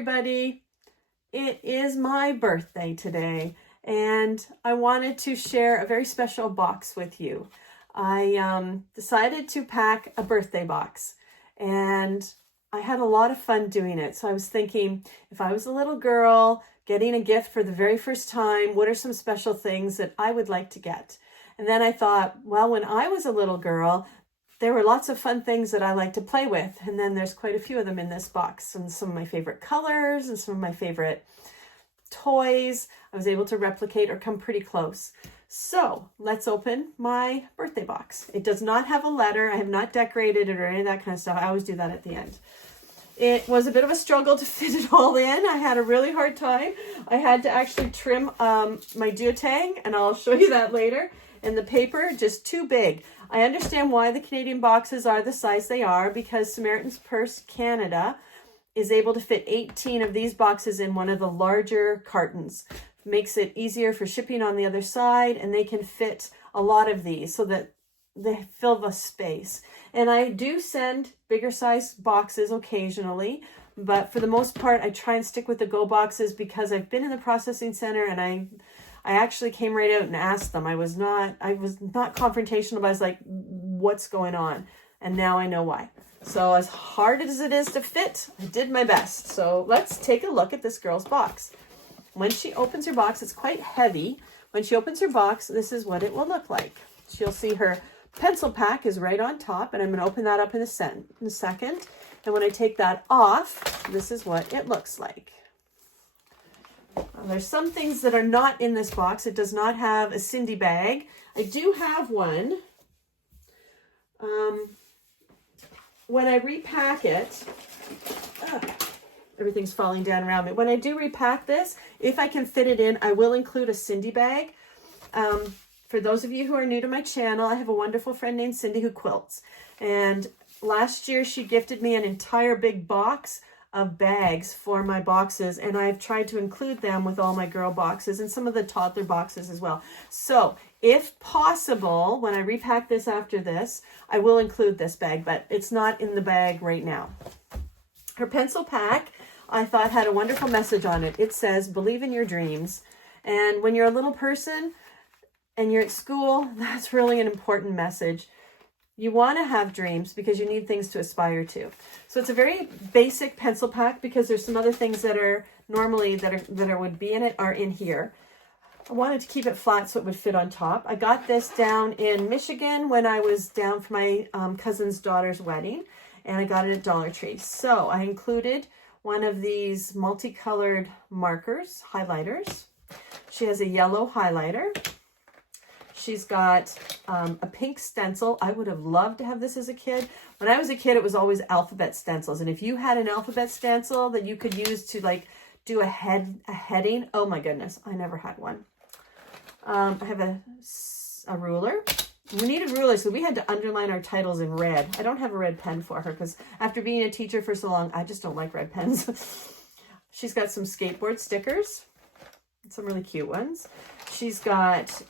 everybody. It is my birthday today, and I wanted to share a very special box with you. I decided to pack a birthday box, and I had a lot of fun doing it. So I was thinking, if I was a little girl getting a gift for the very first time, what are some special things that I would like to get? And then I thought, well, when I was a little girl, there were lots of fun things that I like to play with. And then there's quite a few of them in this box, and some of my favorite colors and some of my favorite toys I was able to replicate or come pretty close. So let's open my birthday box. It does not have a letter. I have not decorated it or any of that kind of stuff. I always do that at the end. It was a bit of a struggle to fit it all in. I had a really hard time. I had to actually trim my duotang, and I'll show you that later. And the paper, just too big. I understand why the Canadian boxes are the size they are, because Samaritan's Purse Canada is able to fit 18 of these boxes in one of the larger cartons. Makes it easier for shipping on the other side, and they can fit a lot of these so that they fill the space. And I do send bigger size boxes occasionally, but for the most part, I try and stick with the Go boxes because I've been in the processing center, and I actually came right out and asked them. I was not confrontational, but I was like, what's going on? And now I know why. So as hard as it is to fit, I did my best. So let's take a look at this girl's box. When she opens her box, it's quite heavy. When she opens her box, this is what it will look like. She'll see her pencil pack is right on top, and I'm going to open that up in a second. And when I take that off, this is what it looks like. There's some things that are not in this box. It does not have a Cindy bag. I do have one. When I repack it, everything's falling down around me. When I do repack this, if I can fit it in, I will include a Cindy bag. For those of you who are new to my channel, I have a wonderful friend named Cindy who quilts. And last year she gifted me an entire big box of bags for my boxes, and I've tried to include them with all my girl boxes and some of the toddler boxes as well. So if possible, when I repack this after this, I will include this bag, but it's not in the bag right now. Her pencil pack, I thought, had a wonderful message on it. It says, believe in your dreams. And when you're a little person and you're at school, that's really an important message. You want to have dreams because you need things to aspire to. So it's a very basic pencil pack because there's some other things that are normally that would be in it are in here. I wanted to keep it flat so it would fit on top. I got this down in Michigan when I was down for my cousin's daughter's wedding, and I got it at Dollar Tree. So I included one of these multicolored markers, highlighters. She has a yellow highlighter. She's got a pink stencil. I would have loved to have this as a kid. When I was a kid, it was always alphabet stencils. And if you had an alphabet stencil that you could use to like do a heading, oh my goodness, I never had one. I have a ruler. We needed rulers, so we had to underline our titles in red. I don't have a red pen for her because after being a teacher for so long, I just don't like red pens. She's got some skateboard stickers, some really cute ones. She's got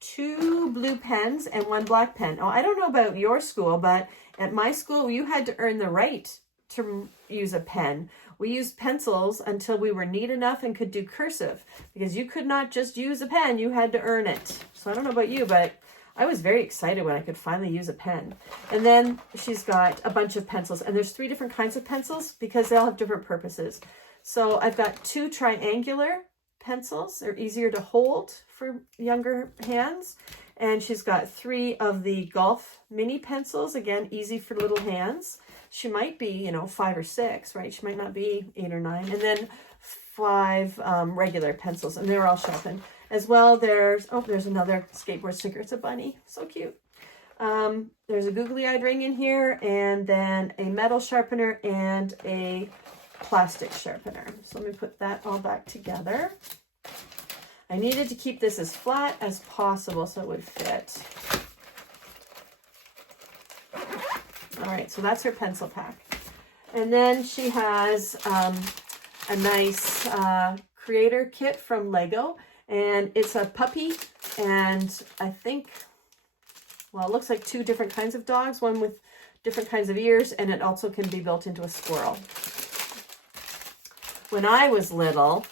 2 blue pens and 1 black pen. Oh, I don't know about your school, but at my school, you had to earn the right to use a pen. We used pencils until we were neat enough and could do cursive, because you could not just use a pen, you had to earn it. So I don't know about you, but I was very excited when I could finally use a pen. And then she's got a bunch of pencils, and there's 3 different kinds of pencils because they all have different purposes. So I've got 2 triangular pencils. They're easier to hold for younger hands. And she's got 3 of the golf mini pencils. Again, easy for little hands. She might be, 5 or 6, right? She might not be 8 or 9. And then 5 regular pencils, and they're all sharpened. As well, there's another skateboard sticker. It's a bunny. So cute. There's a googly-eyed ring in here, and then a metal sharpener and a plastic sharpener. So let me put that all back together. I needed to keep this as flat as possible so it would fit. All right, so that's her pencil pack. And then she has a nice creator kit from Lego, and it's a puppy, and I think, well, it looks like 2 different kinds of dogs, one with different kinds of ears, and it also can be built into a squirrel. When I was little,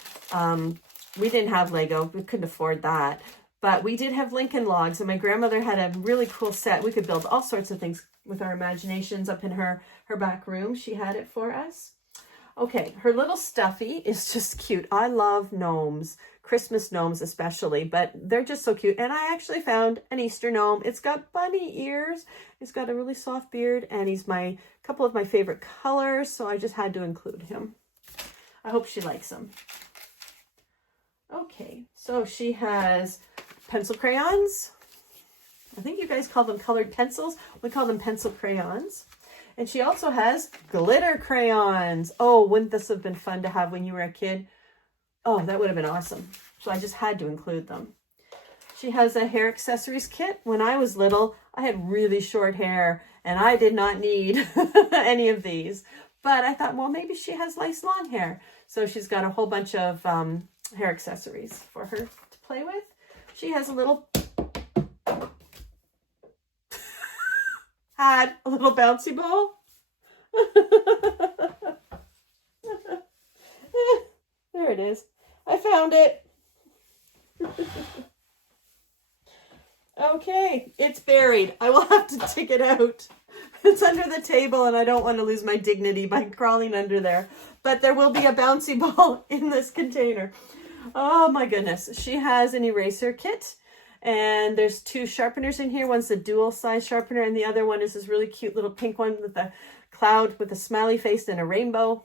we didn't have Lego. We couldn't afford that. But we did have Lincoln Logs, and my grandmother had a really cool set. We could build all sorts of things with our imaginations up in her back room. She had it for us. Okay, her little stuffy is just cute. I love gnomes, Christmas gnomes especially, but they're just so cute. And I actually found an Easter gnome. It's got bunny ears. It's got a really soft beard, and he's a couple of my favorite colors, so I just had to include him. I hope she likes him. Okay, so she has pencil crayons. I think you guys call them colored pencils. We call them pencil crayons. And she also has glitter crayons. Oh, wouldn't this have been fun to have when you were a kid? Oh, that would have been awesome. So I just had to include them. She has a hair accessories kit. When I was little, I had really short hair and I did not need any of these. But I thought, well, maybe she has nice long hair. So she's got a whole bunch of hair accessories for her to play with. She has a little bouncy ball. There it is. I found it. Okay, it's buried. I will have to dig it out. It's under the table and I don't want to lose my dignity by crawling under there. But there will be a bouncy ball in this container. Oh my goodness. She has an eraser kit. And there's two sharpeners in here. One's a dual size sharpener and the other one is this really cute little pink one with a cloud with a smiley face and a rainbow.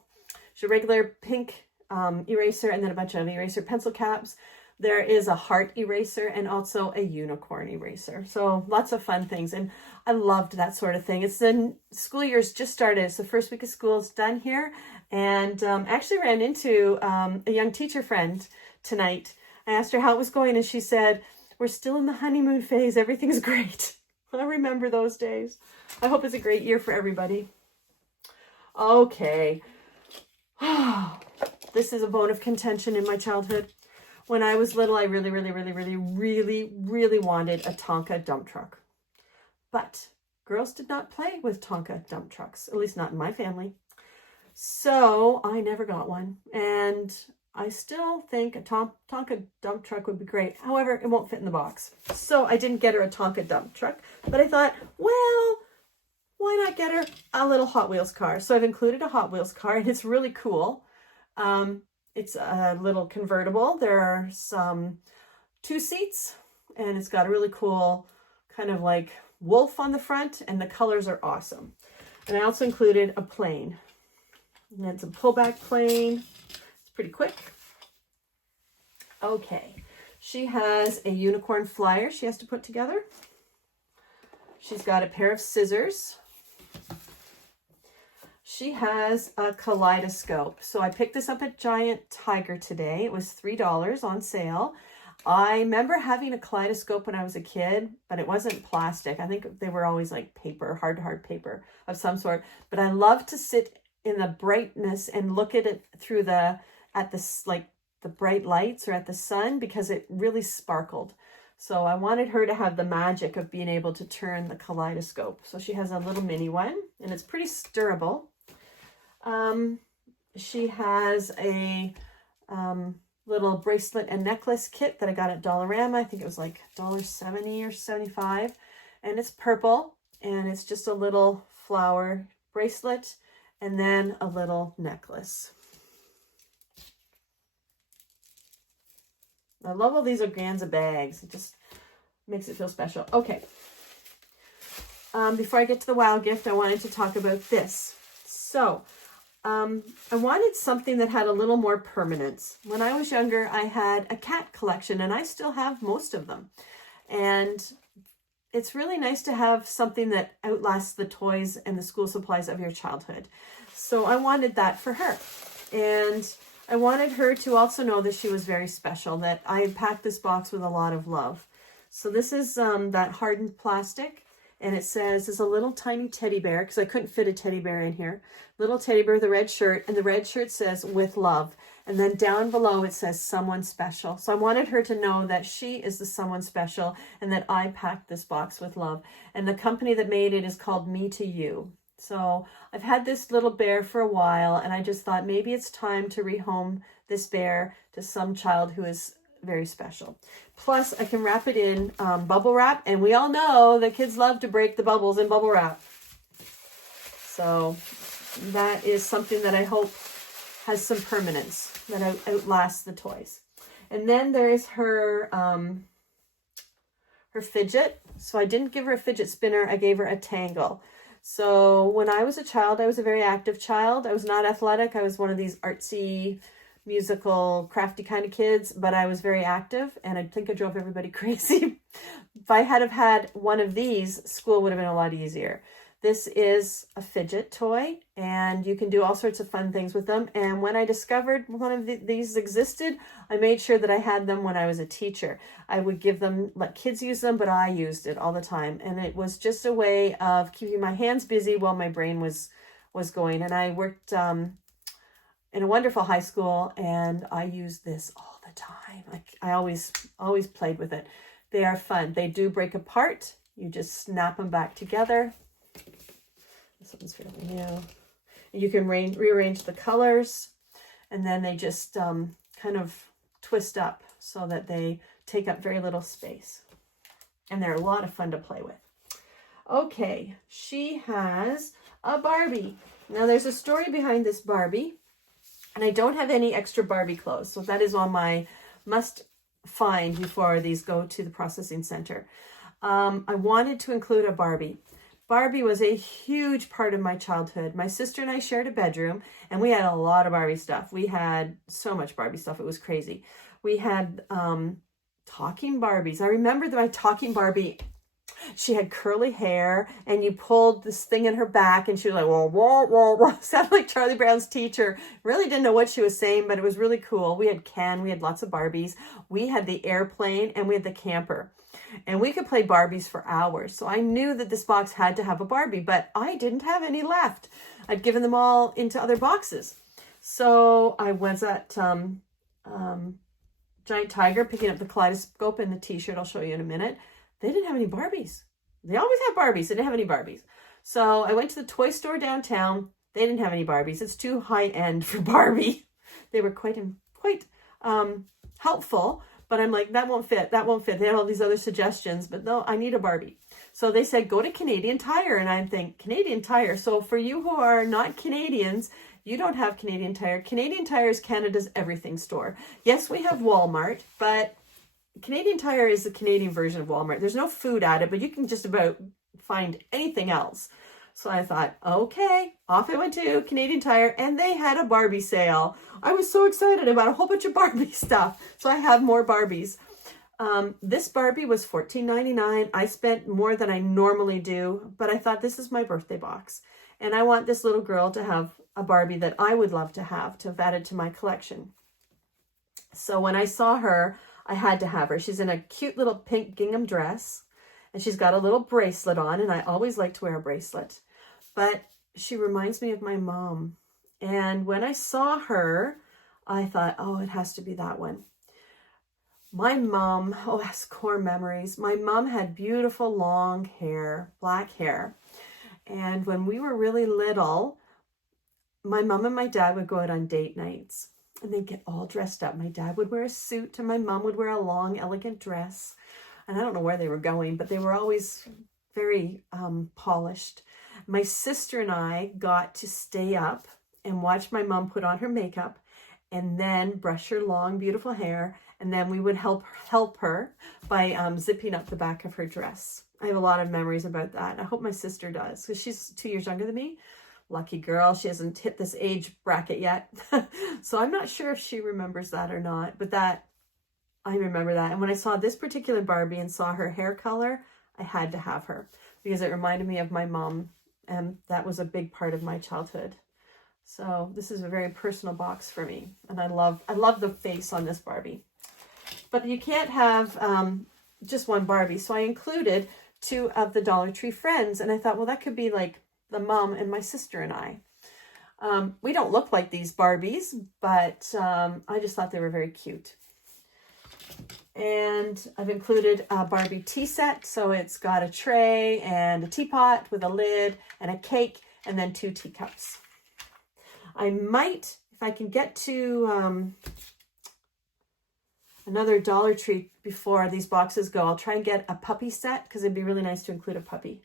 She's a regular pink eraser and then a bunch of eraser pencil caps. There is a heart eraser and also a unicorn eraser. So lots of fun things. And I loved that sort of thing. It's the school year's just started. It's the first week of school is done here. And actually ran into a young teacher friend tonight. I asked her how it was going and she said, "We're still in the honeymoon phase. Everything's great." I remember those days. I hope it's a great year for everybody. Okay. This is a bone of contention in my childhood. When I was little, I really wanted a Tonka dump truck. But girls did not play with Tonka dump trucks, at least not in my family. So I never got one. And I still think a Tonka dump truck would be great. However, it won't fit in the box. So I didn't get her a Tonka dump truck. But I thought, well, why not get her a little Hot Wheels car? So I've included a Hot Wheels car, and it's really cool. It's a little convertible. There are some 2 seats, and it's got a really cool kind of like wolf on the front, and the colors are awesome. And I also included a plane. And it's a pullback plane. Pretty quick. Okay, she has a unicorn flyer she has to put together. She's got a pair of scissors. She has a kaleidoscope. So I picked this up at Giant Tiger today. It was $3 on sale. I remember having a kaleidoscope when I was a kid, but it wasn't plastic. I think they were always like paper, hard paper of some sort. But I love to sit in the brightness and look at it through the bright lights or at the sun because it really sparkled. So I wanted her to have the magic of being able to turn the kaleidoscope. So she has a little mini one and it's pretty stirrable. She has a little bracelet and necklace kit that I got at Dollarama. I think it was like $1.70 or $1.75. And it's purple and it's just a little flower bracelet and then a little necklace. I love all these organza bags. It just makes it feel special. Okay. Before I get to the wow gift, I wanted to talk about this. So, I wanted something that had a little more permanence. When I was younger, I had a cat collection, and I still have most of them. And it's really nice to have something that outlasts the toys and the school supplies of your childhood. So I wanted that for her. And I wanted her to also know that she was very special, that I had packed this box with a lot of love. So this is that hardened plastic, and it says, it's a little tiny teddy bear, because I couldn't fit a teddy bear in here. Little teddy bear with a red shirt, and the red shirt says, "With love." And then down below it says someone special. So I wanted her to know that she is the someone special and that I packed this box with love. And the company that made it is called Me to You. So I've had this little bear for a while, and I just thought maybe it's time to rehome this bear to some child who is very special. Plus, I can wrap it in bubble wrap, and we all know that kids love to break the bubbles in bubble wrap. So that is something that I hope has some permanence, that outlasts the toys. And then there is her her fidget. So I didn't give her a fidget spinner, I gave her a tangle. So when I was a child, I was a very active child. I was not athletic. I was one of these artsy, musical, crafty kind of kids, but I was very active, and I think I drove everybody crazy. If I had have had one of these, school would have been a lot easier. This is a fidget toy, and you can do all sorts of fun things with them. And when I discovered one of these existed, I made sure that I had them when I was a teacher. I would give them, let kids use them, but I used it all the time. And it was just a way of keeping my hands busy while my brain was going. And I worked in a wonderful high school, and I used this all the time. Like I always played with it. They are fun. They do break apart. You just snap them back together. This one's fairly new. You can rearrange the colors, and then they just kind of twist up so that they take up very little space. And they're a lot of fun to play with. Okay, she has a Barbie. Now there's a story behind this Barbie, and I don't have any extra Barbie clothes, so that is on my must find before these go to the processing center. I wanted to include a Barbie. Barbie was a huge part of my childhood. My sister and I shared a bedroom, and we had a lot of Barbie stuff. We had so much Barbie stuff. It was crazy. We had talking Barbies. I remember my talking Barbie. She had curly hair, and you pulled this thing in her back, and she was like, whoa, whoa, whoa, whoa. Sounded like Charlie Brown's teacher. Really didn't know what she was saying, but it was really cool. We had Ken. We had lots of Barbies. We had the airplane, and we had the camper. And we could play Barbies for hours. So I knew that this box had to have a Barbie, but I didn't have any left. I'd given them all into other boxes. So I was at Giant Tiger picking up the kaleidoscope and the t-shirt I'll show you in a minute. They didn't have any Barbies. They always have Barbies. They didn't have any Barbies. So I went to the toy store downtown. They didn't have any Barbies. It's too high end for Barbie. They were quite helpful. But I'm like, that won't fit. That won't fit. They had all these other suggestions, but no, I need a Barbie. So they said, go to Canadian Tire. And I think, Canadian Tire. So for you who are not Canadians, you don't have Canadian Tire. Canadian Tire is Canada's everything store. Yes, we have Walmart, but Canadian Tire is the Canadian version of Walmart. There's no food at it, but you can just about find anything else. So I thought, okay, off I went to Canadian Tire, and they had a Barbie sale. I was so excited about a whole bunch of Barbie stuff. So I have more Barbies. This Barbie was $14.99. I spent more than I normally do, but I thought this is my birthday box. And I want this little girl to have a Barbie that I would love to have added to my collection. So when I saw her, I had to have her. She's in a cute little pink gingham dress, and she's got a little bracelet on, and I always like to wear a bracelet. But she reminds me of my mom. And when I saw her, I thought, oh, it has to be that one. My mom, oh, has core memories. My mom had beautiful long hair, black hair. And when we were really little, my mom and my dad would go out on date nights, and they'd get all dressed up. My dad would wear a suit, and my mom would wear a long, elegant dress. And I don't know where they were going, but they were always very polished. My sister and I got to stay up and watch my mom put on her makeup and then brush her long, beautiful hair. And then we would help her by zipping up the back of her dress. I have a lot of memories about that. I hope my sister does, because she's 2 years younger than me. Lucky girl. She hasn't hit this age bracket yet. So I'm not sure if she remembers that or not, but I remember that. And when I saw this particular Barbie and saw her hair color, I had to have her because it reminded me of my mom. And that was a big part of my childhood. So this is a very personal box for me. And I love the face on this Barbie. But you can't have just one Barbie. So I included 2 of the Dollar Tree friends. And I thought, well, that could be like the mom and my sister and I. We don't look like these Barbies, but I just thought they were very cute. And I've included a Barbie tea set. So it's got a tray and a teapot with a lid and a cake and then 2 teacups. I might, if I can get to another Dollar Tree before these boxes go, I'll try and get a puppy set because it'd be really nice to include a puppy.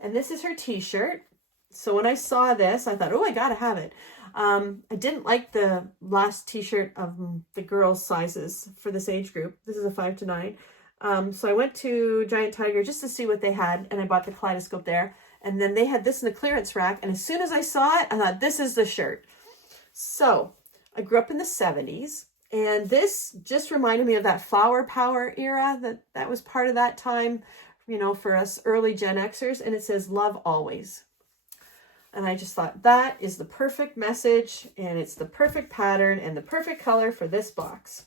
And this is her t-shirt. So when I saw this, I thought, oh, I gotta have it. I didn't like the last t-shirt of the girls' sizes for this age group. This is a 5 to 9. So I went to Giant Tiger just to see what they had, and I bought the kaleidoscope there. And then they had this in the clearance rack, and as soon as I saw it, I thought, this is the shirt. So I grew up in the 70s, and this just reminded me of that flower power era, that was part of that time, you know, for us early Gen Xers, and it says, love always. And I just thought that is the perfect message, and it's the perfect pattern and the perfect color for this box.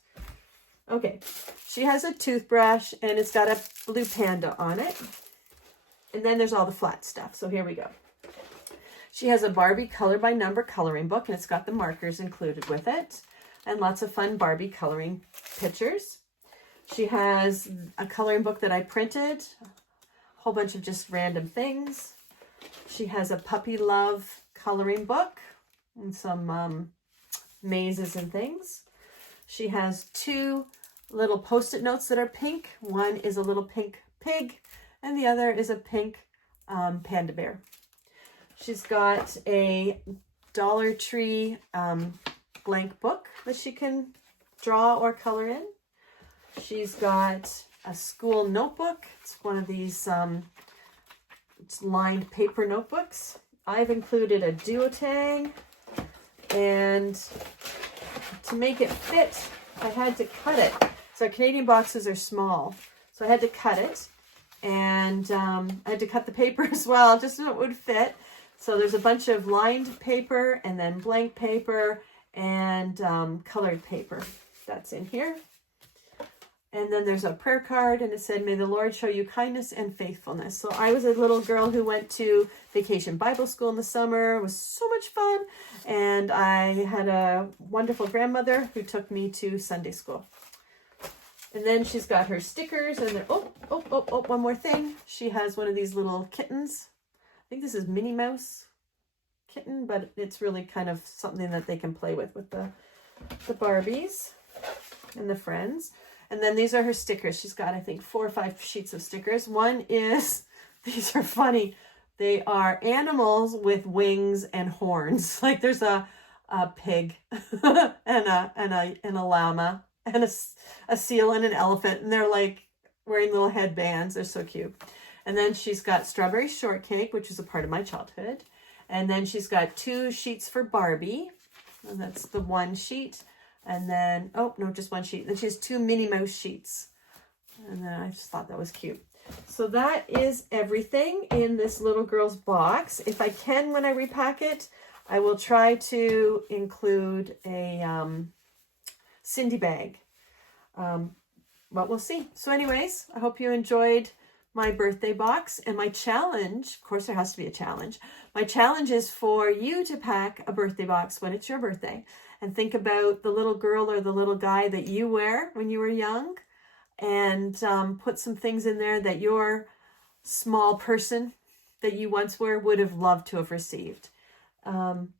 Okay, she has a toothbrush, and it's got a blue panda on it. And then there's all the flat stuff. So here we go. She has a Barbie color by number coloring book, and it's got the markers included with it. And lots of fun Barbie coloring pictures. She has a coloring book that I printed. A whole bunch of just random things. She has a puppy love coloring book and some mazes and things. She has 2 little post-it notes that are pink. One is a little pink pig and the other is a pink panda bear. She's got a Dollar Tree blank book that she can draw or color in. She's got a school notebook. It's one of these it's lined paper notebooks. I've included a duotang, and to make it fit, I had to cut it. So Canadian boxes are small, so I had to cut it, and I had to cut the paper as well, just so it would fit. So there's a bunch of lined paper, and then blank paper, and colored paper. That's in here. And then there's a prayer card, and it said, may the Lord show you kindness and faithfulness. So I was a little girl who went to Vacation Bible School in the summer. It was so much fun. And I had a wonderful grandmother who took me to Sunday school. And then she's got her stickers, and then, one more thing. She has one of these little kittens. I think this is Minnie Mouse kitten, but it's really kind of something that they can play with the Barbies and the friends. And then these are her stickers. She's got, I think, 4 or 5 sheets of stickers. One is, these are funny. They are animals with wings and horns. Like there's a pig and a llama and a seal and an elephant. And they're like wearing little headbands. They're so cute. And then she's got strawberry shortcake, which is a part of my childhood. And then she's got 2 sheets for Barbie. And that's the one sheet. And then, oh, no, just one sheet. Then she has 2 Minnie Mouse sheets. And then I just thought that was cute. So that is everything in this little girl's box. If I can, when I repack it, I will try to include a Cindy bag. But we'll see. So anyways, I hope you enjoyed my birthday box. And my challenge, of course there has to be a challenge. My challenge is for you to pack a birthday box when it's your birthday. And think about the little girl or the little guy that you were when you were young, and put some things in there that your small person that you once were would have loved to have received. And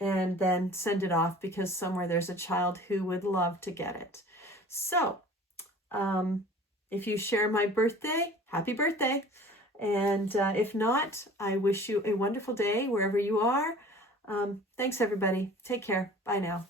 then send it off, because somewhere there's a child who would love to get it. So if you share my birthday, happy birthday. And if not, I wish you a wonderful day wherever you are. Thanks, everybody. Take care. Bye now.